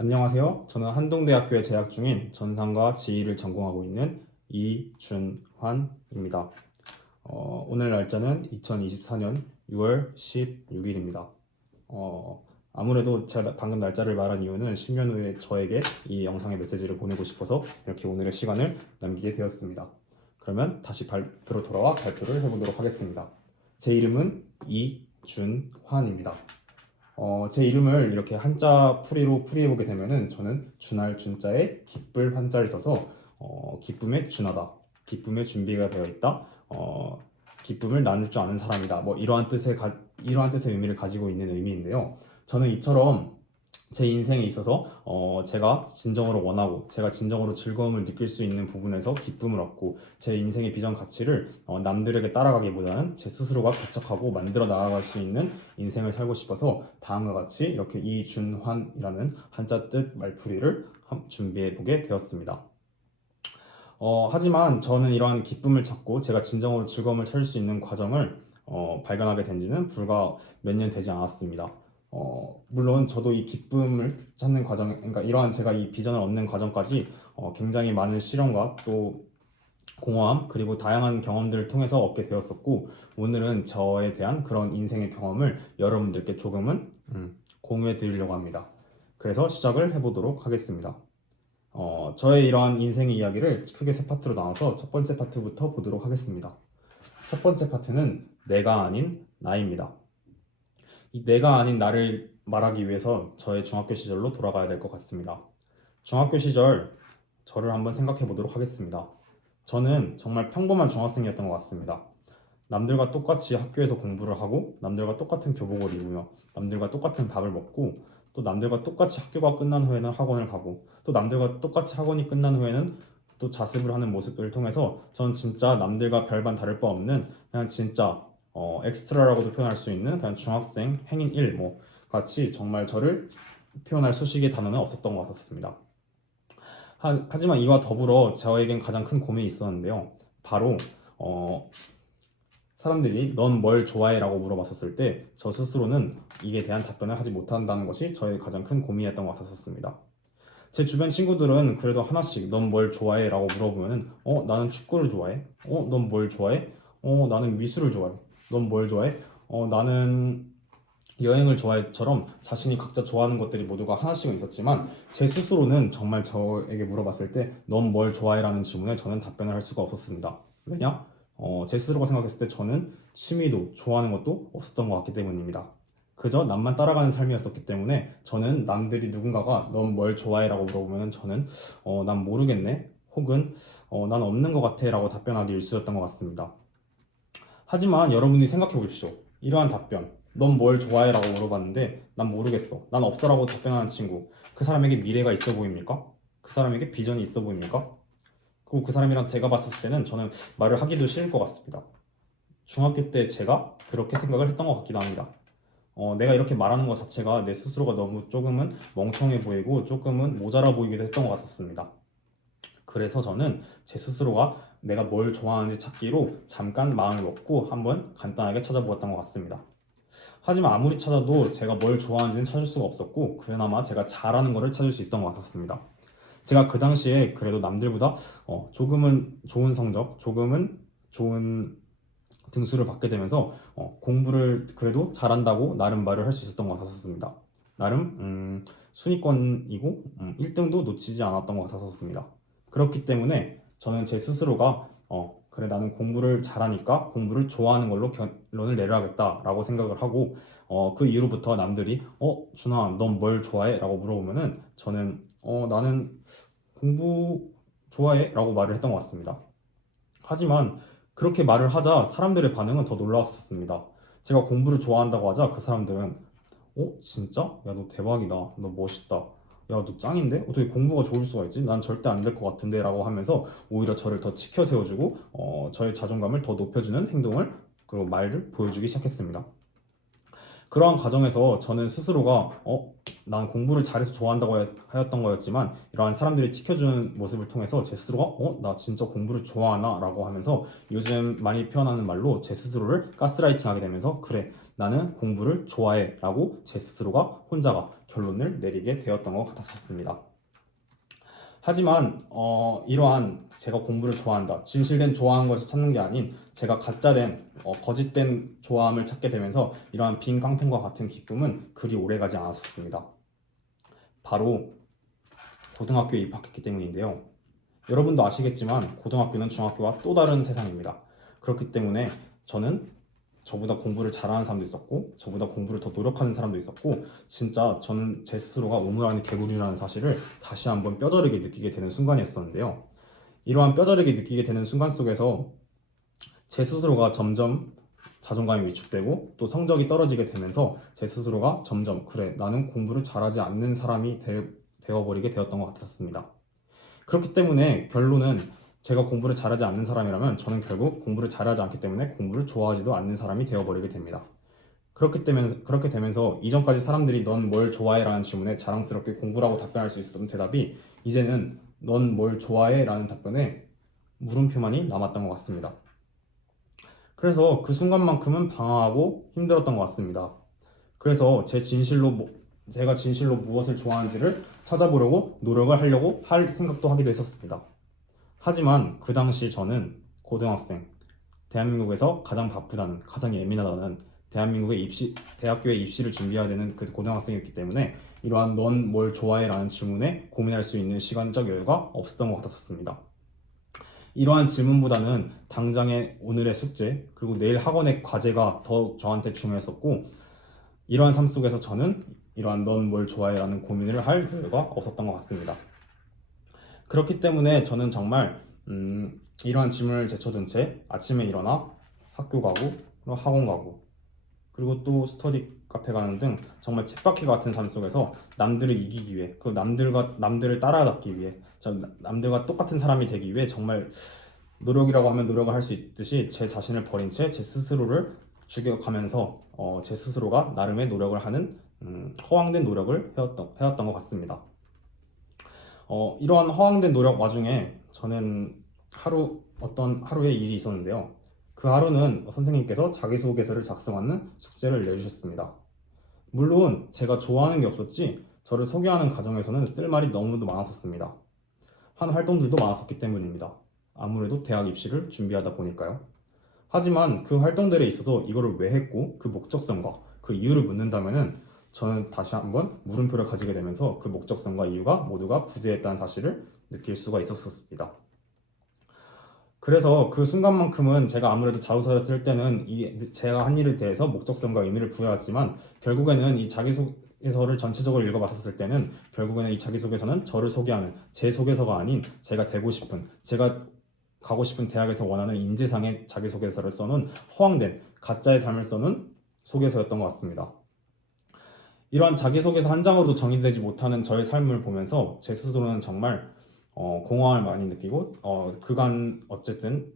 안녕하세요. 저는 한동대학교에 재학 중인 전산과 지리를 전공하고 있는 이준환입니다. 오늘 날짜는 2024년 6월 16일입니다. 아무래도 제가 방금 날짜를 말한 이유는 10년 후에 저에게 이 영상의 메시지를 보내고 싶어서 이렇게 오늘의 시간을 남기게 되었습니다. 그러면 다시 발표로 돌아와 발표를 해보도록 하겠습니다. 제 이름은 이준환입니다. 제 이름을 이렇게 한자 풀이로 풀이해보게 되면은 저는 준할 준자에 기쁠 한자를 써서 기쁨에 준하다, 기쁨의 준비가 되어 있다, 기쁨을 나눌 줄 아는 사람이다. 뭐 이러한 뜻의 의미를 가지고 있는 의미인데요. 저는 이처럼 제 인생에 있어서 제가 진정으로 원하고 제가 진정으로 즐거움을 느낄 수 있는 부분에서 기쁨을 얻고 제 인생의 비전 가치를 남들에게 따라가기보다는 제 스스로가 개척하고 만들어 나아갈 수 있는 인생을 살고 싶어서 다음과 같이 이렇게 이준환이라는 한자 뜻 말풀이를 준비해 보게 되었습니다. 하지만 저는 이러한 기쁨을 찾고 제가 진정으로 즐거움을 찾을 수 있는 과정을 발견하게 된 지는 불과 몇 년 되지 않았습니다. 물론 저도 이 기쁨을 찾는 과정, 그러니까 이러한 제가 이 비전을 얻는 과정까지 굉장히 많은 실험과 또 공허함 그리고 다양한 경험들을 통해서 얻게 되었었고, 오늘은 저에 대한 그런 인생의 경험을 여러분들께 조금은 공유해 드리려고 합니다. 그래서 시작을 해보도록 하겠습니다. 저의 이러한 인생의 이야기를 크게 세 파트로 나눠서 첫 번째 파트부터 보도록 하겠습니다. 첫 번째 파트는 내가 아닌 나입니다. 이 내가 아닌 나를 말하기 위해서 저의 중학교 시절로 돌아가야 될 것 같습니다. 중학교 시절 저를 한번 생각해 보도록 하겠습니다. 저는 정말 평범한 중학생이었던 것 같습니다. 남들과 똑같이 학교에서 공부를 하고 남들과 똑같은 교복을 입으며 남들과 똑같은 밥을 먹고 또 남들과 똑같이 학교가 끝난 후에는 학원을 가고 또 남들과 똑같이 학원이 끝난 후에는 또 자습을 하는 모습들을 통해서 저는 진짜 남들과 별반 다를 바 없는 그냥 진짜 엑스트라라고도 표현할 수 있는 그냥 중학생 행인 1 뭐 같이 정말 저를 표현할 수식의 단어는 없었던 것 같았습니다. 하지만 이와 더불어 저에겐 가장 큰 고민이 있었는데요. 바로 사람들이 넌 뭘 좋아해? 라고 물어봤었을 때 저 스스로는 이에 대한 답변을 하지 못한다는 것이 저의 가장 큰 고민이었던 것 같았습니다. 제 주변 친구들은 그래도 하나씩 넌 뭘 좋아해? 라고 물어보면은 나는 축구를 좋아해. 넌 뭘 좋아해? 나는 미술을 좋아해. 넌 뭘 좋아해? 나는 여행을 좋아해처럼 자신이 각자 좋아하는 것들이 모두가 하나씩은 있었지만 제 스스로는 정말 저에게 물어봤을 때 넌 뭘 좋아해? 라는 질문에 저는 답변을 할 수가 없었습니다. 왜냐? 제 스스로가 생각했을 때 저는 취미도 좋아하는 것도 없었던 것 같기 때문입니다. 그저 남만 따라가는 삶이었었기 때문에 저는 남들이 누군가가 넌 뭘 좋아해? 라고 물어보면 저는 난 모르겠네 혹은 난 없는 것 같아 라고 답변하기 일쑤였던 것 같습니다. 하지만 여러분이 생각해 보십시오. 이러한 답변, 넌 뭘 좋아해? 라고 물어봤는데 난 모르겠어, 난 없어 라고 답변하는 친구, 그 사람에게 미래가 있어 보입니까? 그 사람에게 비전이 있어 보입니까? 그리고 그 사람이랑 제가 봤을 때는 저는 말을 하기도 싫을 것 같습니다. 중학교 때 제가 그렇게 생각을 했던 것 같기도 합니다. 내가 이렇게 말하는 것 자체가 내 스스로가 너무 조금은 멍청해 보이고 조금은 모자라 보이기도 했던 것 같았습니다. 그래서 저는 제 스스로가 내가 뭘 좋아하는지 찾기로 잠깐 마음을 먹고 한번 간단하게 찾아보았던 것 같습니다. 하지만 아무리 찾아도 제가 뭘 좋아하는지는 찾을 수가 없었고 그나마 제가 잘하는 거를 찾을 수 있었던 것 같았습니다. 제가 그 당시에 그래도 남들보다 조금은 좋은 성적, 조금은 좋은 등수를 받게 되면서 공부를 그래도 잘한다고 나름 말을 할 수 있었던 것 같았습니다. 나름 순위권이고 1등도 놓치지 않았던 것 같았습니다. 그렇기 때문에 저는 제 스스로가 그래 나는 공부를 잘하니까 공부를 좋아하는 걸로 결론을 내려야겠다라고 생각을 하고 그 이후부터 남들이 준아 넌 뭘 좋아해? 라고 물어보면은 저는 나는 공부 좋아해? 라고 말을 했던 것 같습니다. 하지만 그렇게 말을 하자 사람들의 반응은 더 놀라웠습니다. 제가 공부를 좋아한다고 하자 그 사람들은 진짜? 야 너 대박이다. 너 멋있다. 야 너 짱인데? 어떻게 공부가 좋을 수가 있지? 난 절대 안 될 것 같은데 라고 하면서 오히려 저를 더 치켜 세워주고 저의 자존감을 더 높여주는 행동을 그리고 말을 보여주기 시작했습니다. 그러한 과정에서 저는 스스로가 난 공부를 잘해서 좋아한다고 하였던 거였지만 이러한 사람들이 지켜주는 모습을 통해서 제 스스로가 나 진짜 공부를 좋아하나? 라고 하면서 요즘 많이 표현하는 말로 제 스스로를 가스라이팅 하게 되면서 그래 나는 공부를 좋아해 라고 제 스스로가 혼자가 결론을 내리게 되었던 것 같았었습니다. 하지만 이러한 제가 공부를 좋아한다, 진실된 좋아하는 것이 찾는 게 아닌 제가 가짜된 거짓된 좋아함을 찾게 되면서 이러한 빈 깡통과 같은 기쁨은 그리 오래가지 않았었습니다. 바로 고등학교에 입학했기 때문인데요. 여러분도 아시겠지만 고등학교는 중학교와 또 다른 세상입니다. 그렇기 때문에 저는 저보다 공부를 잘하는 사람도 있었고 저보다 공부를 더 노력하는 사람도 있었고 진짜 저는 제 스스로가 우물 안의 개구리라는 사실을 다시 한번 뼈저리게 느끼게 되는 순간이었었는데요. 이러한 뼈저리게 느끼게 되는 순간 속에서 제 스스로가 점점 자존감이 위축되고 또 성적이 떨어지게 되면서 제 스스로가 점점 그래 나는 공부를 잘하지 않는 사람이 되어버리게 되었던 것 같았습니다. 그렇기 때문에 결론은 제가 공부를 잘하지 않는 사람이라면 저는 결국 공부를 잘하지 않기 때문에 공부를 좋아하지도 않는 사람이 되어버리게 됩니다. 그렇게 되면서 이전까지 사람들이 넌 뭘 좋아해? 라는 질문에 자랑스럽게 공부라고 답변할 수 있었던 대답이 이제는 넌 뭘 좋아해? 라는 답변에 물음표만이 남았던 것 같습니다. 그래서 그 순간만큼은 방황하고 힘들었던 것 같습니다. 그래서 제가 진실로 무엇을 좋아하는지를 찾아보려고 노력을 하려고 할 생각도 하기도 했었습니다. 하지만 그 당시 저는 고등학생, 대한민국에서 가장 바쁘다는, 가장 예민하다는 대학교에 입시를 준비해야 되는 그 고등학생이었기 때문에 이러한 넌 뭘 좋아해? 라는 질문에 고민할 수 있는 시간적 여유가 없었던 것 같았습니다. 이러한 질문보다는 당장의 오늘의 숙제 그리고 내일 학원의 과제가 더 저한테 중요했었고 이러한 삶 속에서 저는 이러한 넌 뭘 좋아해? 라는 고민을 할 여유가 없었던 것 같습니다. 그렇기 때문에 저는 정말 이러한 짐을 제쳐둔 채 아침에 일어나 학교 가고 그리고 학원 가고 그리고 또 스터디 카페 가는 등 정말 쳇바퀴 같은 삶 속에서 남들을 이기기 위해 그리고 남들을 따라잡기 위해 남들과 똑같은 사람이 되기 위해 정말 노력이라고 하면 노력을 할 수 있듯이 제 자신을 버린 채 제 스스로를 죽여가면서 제 스스로가 나름의 노력을 하는 허황된 노력을 해왔던 것 같습니다. 이러한 허황된 노력 와중에 저는 어떤 하루의 일이 있었는데요. 그 하루는 선생님께서 자기소개서를 작성하는 숙제를 내주셨습니다. 물론 제가 좋아하는 게 없었지 저를 소개하는 과정에서는 쓸 말이 너무도 많았었습니다. 한 활동들도 많았었기 때문입니다. 아무래도 대학 입시를 준비하다 보니까요. 하지만 그 활동들에 있어서 이거를 왜 했고 그 목적성과 그 이유를 묻는다면은 저는 다시 한번 물음표를 가지게 되면서 그 목적성과 이유가 모두가 부재했다는 사실을 느낄 수가 있었습니다. 그래서 그 순간만큼은 제가 아무래도 자소서를 쓸 때는 제가 한 일에 대해서 목적성과 의미를 부여했지만 결국에는 이 자기소개서를 전체적으로 읽어봤었을 때는 결국에는 이 자기소개서는 저를 소개하는 제 소개서가 아닌 제가 되고 싶은 제가 가고 싶은 대학에서 원하는 인재상의 자기소개서를 써놓은 허황된 가짜의 삶을 써놓은 소개서였던 것 같습니다. 이러한 자기소개서 한 장으로도 정의되지 못하는 저의 삶을 보면서 제 스스로는 정말 공허함을 많이 느끼고 그간 어쨌든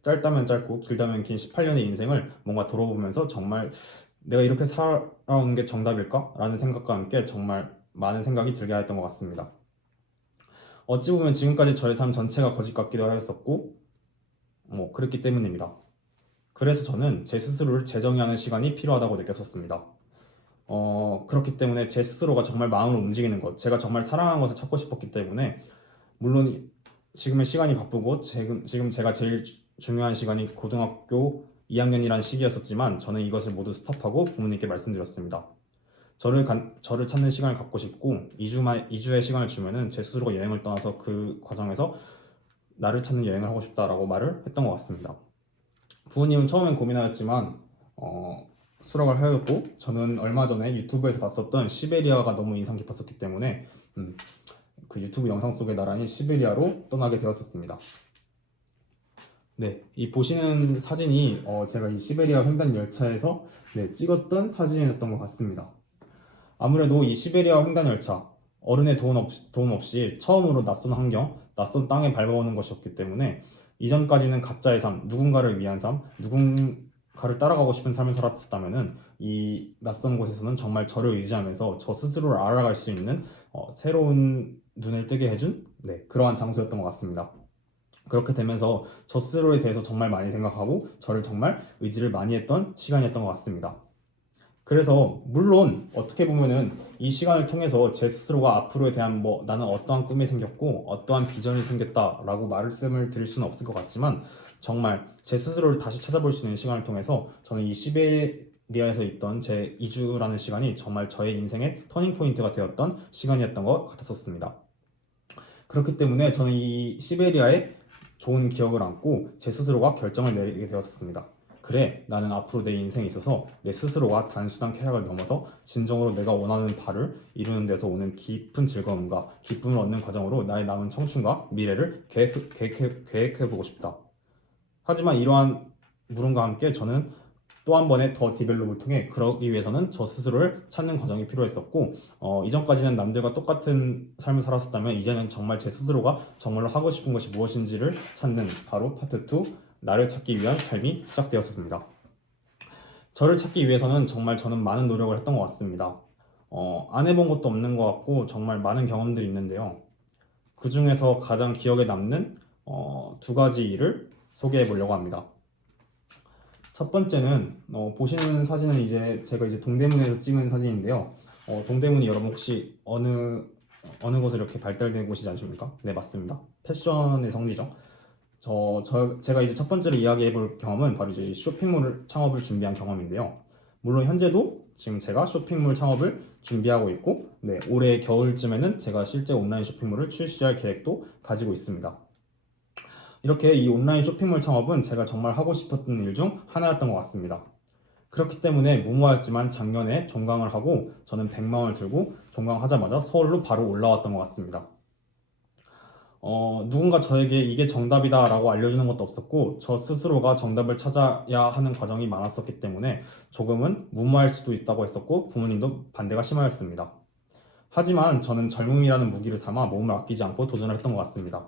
짧다면 짧고 길다면 긴 18년의 인생을 뭔가 돌아보면서 정말 내가 이렇게 살아온 게 정답일까? 라는 생각과 함께 정말 많은 생각이 들게 했던 것 같습니다. 어찌 보면 지금까지 저의 삶 전체가 거짓 같기도 하였었고 그랬기 때문입니다. 그래서 저는 제 스스로를 재정의하는 시간이 필요하다고 느꼈었습니다. 그렇기 때문에 제 스스로가 정말 마음을 움직이는 것, 제가 정말 사랑하는 것을 찾고 싶었기 때문에 물론 지금의 시간이 바쁘고 지금 제가 제일 중요한 시간이 고등학교 2학년이라는 시기였었지만 저는 이것을 모두 스톱하고 부모님께 말씀드렸습니다. 저를 찾는 시간을 갖고 싶고 2주의 시간을 주면은 제 스스로가 여행을 떠나서 그 과정에서 나를 찾는 여행을 하고 싶다라고 말을 했던 것 같습니다. 부모님은 처음엔 고민하였지만 수락을 하였고 저는 얼마 전에 유튜브에서 봤었던 시베리아가 너무 인상 깊었었기 때문에 그 유튜브 영상 속의 나라인 시베리아로 떠나게 되었었습니다. 네, 이 보시는 사진이 제가 이 시베리아 횡단 열차에서 찍었던 사진이었던 것 같습니다. 아무래도 이 시베리아 횡단 열차 어른의 도움 없이 처음으로 낯선 환경, 낯선 땅에 밟아오는 것이었기 때문에 이전까지는 가짜의 삶, 누군가를 위한 삶, 누군가를 따라가고 싶은 삶을 살았었다면은 이 낯선 곳에서는 정말 저를 의지하면서 저 스스로를 알아갈 수 있는 새로운 눈을 뜨게 해준 그러한 장소였던 것 같습니다. 그렇게 되면서 저 스스로에 대해서 정말 많이 생각하고 저를 정말 의지를 많이 했던 시간이었던 것 같습니다. 그래서 물론 어떻게 보면은 이 시간을 통해서 제 스스로가 앞으로에 대한 나는 어떠한 꿈이 생겼고 어떠한 비전이 생겼다라고 말씀을 드릴 수는 없을 것 같지만 정말 제 스스로를 다시 찾아볼 수 있는 시간을 통해서 저는 이 시베리아에서 있던 제 2주라는 시간이 정말 저의 인생의 터닝 포인트가 되었던 시간이었던 것 같았었습니다. 그렇기 때문에 저는 이 시베리아에 좋은 기억을 안고 제 스스로가 결정을 내리게 되었습니다. 그래, 나는 앞으로 내 인생에 있어서 내 스스로가 단순한 쾌락을 넘어서 진정으로 내가 원하는 바를 이루는 데서 오는 깊은 즐거움과 기쁨을 얻는 과정으로 나의 남은 청춘과 미래를 계획해보고 싶다. 하지만 이러한 물음과 함께 저는 또 한 번의 더 디벨롭을 통해 그러기 위해서는 저 스스로를 찾는 과정이 필요했었고 이전까지는 남들과 똑같은 삶을 살았었다면 이제는 정말 제 스스로가 정말로 하고 싶은 것이 무엇인지를 찾는 바로 파트 2 나를 찾기 위한 삶이 시작되었습니다. 저를 찾기 위해서는 정말 저는 많은 노력을 했던 것 같습니다. 안 해본 것도 없는 것 같고 정말 많은 경험들이 있는데요. 그 중에서 가장 기억에 남는 두 가지 일을 소개해 보려고 합니다. 첫 번째는 보시는 사진은 이제 제가 이제 동대문에서 찍은 사진인데요. 동대문이 여러분 혹시 어느 곳을 이렇게 발달된 곳이지 않습니까? 네, 맞습니다. 패션의 성지죠. 제가 이제 첫 번째로 이야기해 볼 경험은 바로 이제 쇼핑몰 창업을 준비한 경험인데요. 물론 현재도 지금 제가 쇼핑몰 창업을 준비하고 있고, 네, 올해 겨울쯤에는 제가 실제 온라인 쇼핑몰을 출시할 계획도 가지고 있습니다. 이렇게 이 온라인 쇼핑몰 창업은 제가 정말 하고 싶었던 일 중 하나였던 것 같습니다. 그렇기 때문에 무모하였지만 작년에 종강을 하고 저는 100만 원을 들고 종강하자마자 서울로 바로 올라왔던 것 같습니다. 누군가 저에게 이게 정답이다 라고 알려주는 것도 없었고 저 스스로가 정답을 찾아야 하는 과정이 많았었기 때문에 조금은 무모할 수도 있다고 했었고 부모님도 반대가 심하였습니다. 하지만 저는 젊음이라는 무기를 삼아 몸을 아끼지 않고 도전을 했던 것 같습니다.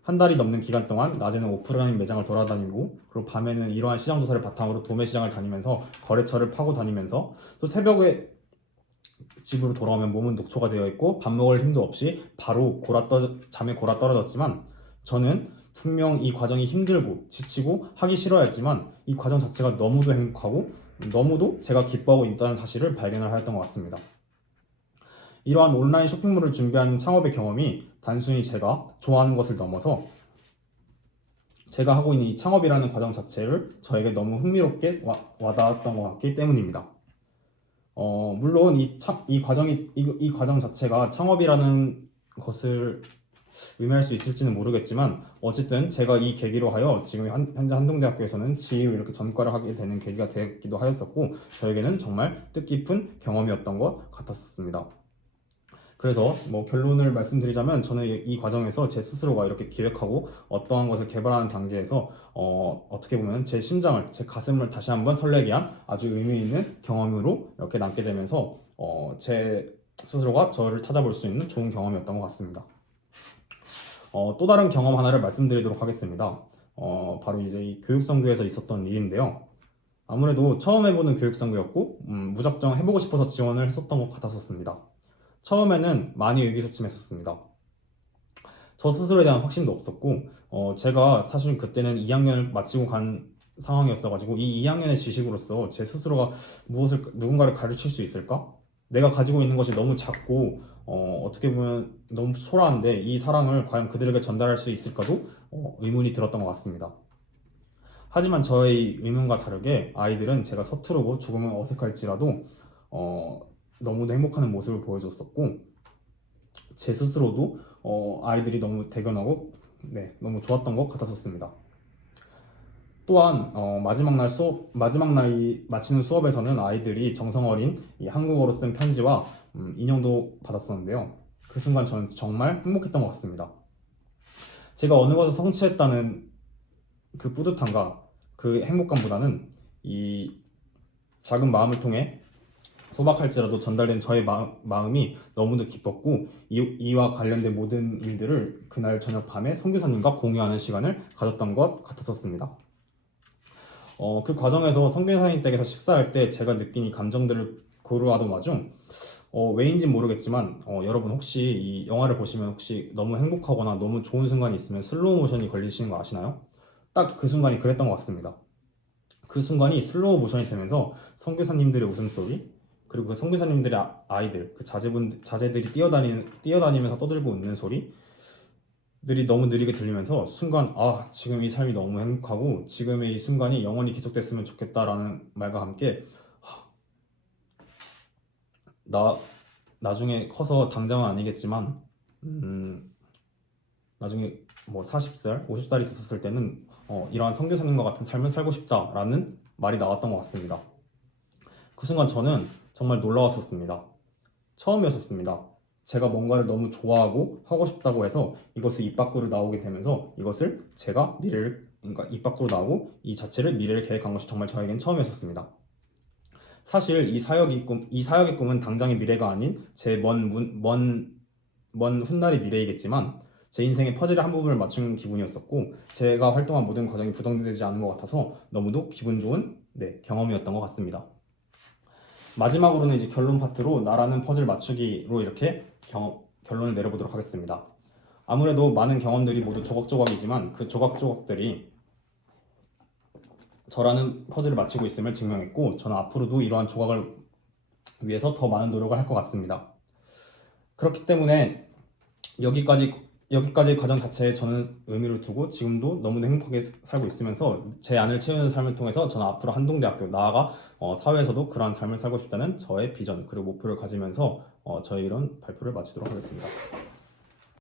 한 달이 넘는 기간 동안 낮에는 오프라인 매장을 돌아다니고 그리고 밤에는 이러한 시장 조사를 바탕으로 도매 시장을 다니면서 거래처를 파고 다니면서 또 새벽에 집으로 돌아오면 몸은 녹초가 되어 있고 밥 먹을 힘도 없이 바로 잠에 골아 떨어졌지만 저는 분명 이 과정이 힘들고 지치고 하기 싫어했지만 이 과정 자체가 너무도 행복하고 너무도 제가 기뻐하고 있다는 사실을 발견을 하였던 것 같습니다. 이러한 온라인 쇼핑몰을 준비하는 창업의 경험이 단순히 제가 좋아하는 것을 넘어서 제가 하고 있는 이 창업이라는 과정 자체를 저에게 너무 흥미롭게 와닿았던 것 같기 때문입니다. 물론 이 과정 자체가 창업이라는 것을 의미할 수 있을지는 모르겠지만 어쨌든 제가 이 계기로 하여 지금 현재 한동대학교에서는 지휘로 이렇게 전과를 하게 되는 계기가 되기도 하였었고 저에게는 정말 뜻깊은 경험이었던 것 같았었습니다. 그래서 결론을 말씀드리자면 저는 이 과정에서 제 스스로가 이렇게 기획하고 어떠한 것을 개발하는 단계에서 어떻게 보면 제 심장을, 제 가슴을 다시 한번 설레게 한 아주 의미 있는 경험으로 이렇게 남게 되면서 제 스스로가 저를 찾아볼 수 있는 좋은 경험이었던 것 같습니다. 또 다른 경험 하나를 말씀드리도록 하겠습니다. 바로 이제 이 교육선교에서 있었던 일인데요. 아무래도 처음 해보는 교육선교였고 무작정 해보고 싶어서 지원을 했었던 것 같았었습니다. 처음에는 많이 의기소침했었습니다. 저 스스로에 대한 확신도 없었고 제가 사실 그때는 2학년을 마치고 간 상황이었어가지고 이 2학년의 지식으로서 제 스스로가 누군가를 가르칠 수 있을까? 내가 가지고 있는 것이 너무 작고 어떻게 보면 너무 초라한데 이 사랑을 과연 그들에게 전달할 수 있을까도 의문이 들었던 것 같습니다. 하지만 저의 의문과 다르게 아이들은 제가 서투르고 조금은 어색할지라도 너무도 행복하는 모습을 보여줬었고 제 스스로도 아이들이 너무 대견하고 너무 좋았던 것 같았었습니다. 또한 마지막 날이 마치는 수업에서는 아이들이 정성 어린 이 한국어로 쓴 편지와 인형도 받았었는데요. 그 순간 저는 정말 행복했던 것 같습니다. 제가 어느 것을 성취했다는 그 뿌듯함과 그 행복감보다는 이 작은 마음을 통해 소박할지라도 전달된 저의 마음이 너무도 기뻤고 이와 관련된 모든 일들을 그날 저녁 밤에 선교사님과 공유하는 시간을 가졌던 것 같았었습니다. 그 과정에서 선교사님 댁에서 식사할 때 제가 느낀 이 감정들을 고루하던 와중 왜인지 모르겠지만 여러분 혹시 이 영화를 보시면 혹시 너무 행복하거나 너무 좋은 순간이 있으면 슬로우 모션이 걸리시는 거 아시나요? 딱 그 순간이 그랬던 것 같습니다. 그 순간이 슬로우 모션이 되면서 선교사님들의 웃음소리, 그리고 그 선교사님들의 아이들, 그 자제들이 뛰어다니면서 떠들고 웃는 소리들이 너무 느리게 들리면서 순간 지금 이 삶이 너무 행복하고 지금의 이 순간이 영원히 계속됐으면 좋겠다라는 말과 함께 나중에 커서 당장은 아니겠지만 나중에 뭐 40살, 50살이 됐었을 때는 이러한 선교사님과 같은 삶을 살고 싶다라는 말이 나왔던 것 같습니다. 그 순간 저는 정말 놀라웠었습니다. 처음이었었습니다. 제가 뭔가를 너무 좋아하고 하고 싶다고 해서 이것을 입 밖으로 나오게 되면서 이것을 제가 그러니까 입 밖으로 나오고 이 자체를 미래를 계획한 것이 정말 저에겐 처음이었었습니다. 사실 이 사역의 꿈은 당장의 미래가 아닌 제 먼 훗날의 미래이겠지만 제 인생의 퍼즐의 한 부분을 맞춘 기분이었었고 제가 활동한 모든 과정이 부정되지 않은 것 같아서 너무도 기분 좋은 경험이었던 것 같습니다. 마지막으로는 이제 결론 파트로 나라는 퍼즐 맞추기로 이렇게 결론을 내려보도록 하겠습니다. 아무래도 많은 경험들이 모두 조각조각이지만 그 조각조각들이 저라는 퍼즐을 맞추고 있음을 증명했고 저는 앞으로도 이러한 조각을 위해서 더 많은 노력을 할 것 같습니다. 그렇기 때문에 여기까지 과정 자체에 저는 의미를 두고 지금도 너무나 행복하게 살고 있으면서 제 안을 채우는 삶을 통해서 저는 앞으로 한동대학교 나아가 사회에서도 그러한 삶을 살고 싶다는 저의 비전 그리고 목표를 가지면서 저의 이런 발표를 마치도록 하겠습니다.